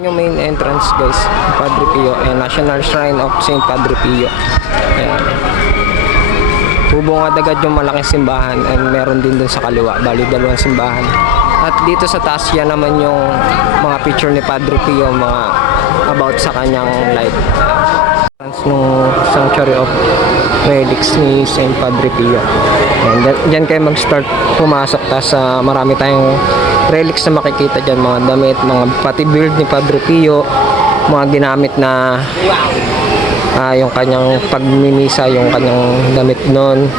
Yung main entrance guys, Padre Pio, National Shrine of Saint Padre Pio. Ayan. Hubong agad yung malaking simbahan, and meron din dun sa kaliwa, bali dalawang simbahan. At dito sa taas yan naman yung mga picture ni Padre Pio, mga about sa kanyang life. Nung Sanctuary of Relics ni Saint Padre Pio. And dyan kayo mag-start pumasok, tas marami tayong relics na makikita dyan, mga damit, mga pati build ni Padre Pio, mga ginamit na yung kanyang pagmimisa, yung kanyang damit noon.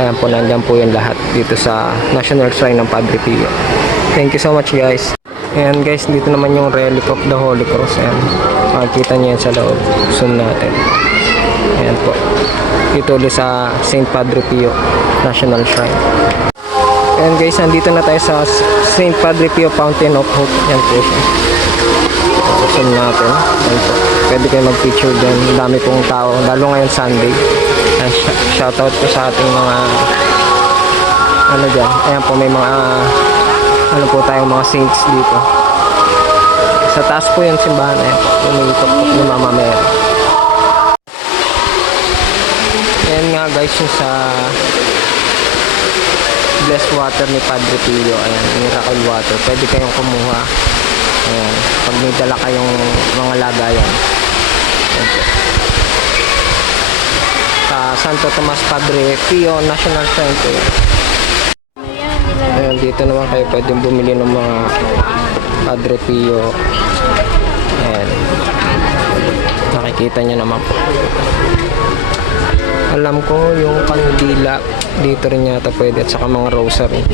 Ayan po, nandyan po yung lahat dito sa National Shrine ng Padre Pio. Thank you so much guys. Ayan guys, dito naman yung relic of the Holy Cross. Ayan, makikita nyo yan sa loob. Zoom natin. Ayan po, dito ulit sa Saint Padre Pio National Shrine. Ayan guys, nandito na tayo sa Saint Padre Pio Fountain of Hope. Ayan po siya. Zoom natin. Ayan po, pwede kayo mag-picture dyan. Dami pong tao, lalo ngayon Sunday. Ayan, shoutout po sa ating mga ano dyan. Ayan po, may mga ano po tayong mga saints dito. Sa taas po yung simbahan. Ayan po, umiikot po ni Mama Mary. Ayan nga guys, yung sa blessed water ni Padre Pio. Ayan, miracle water. Pwede kayong kumuha. Ayan, pag may dala kayong mga lagayan. Ayan po. Sa Santo Tomas Padre Pio National Shrine po yan. Ayan, dito naman kayo pwedeng bumili ng mga Padre Pio. Ayan, nakikita nyo naman po. Alam ko yung kandila dito rin yata pwede, at saka mga rosary.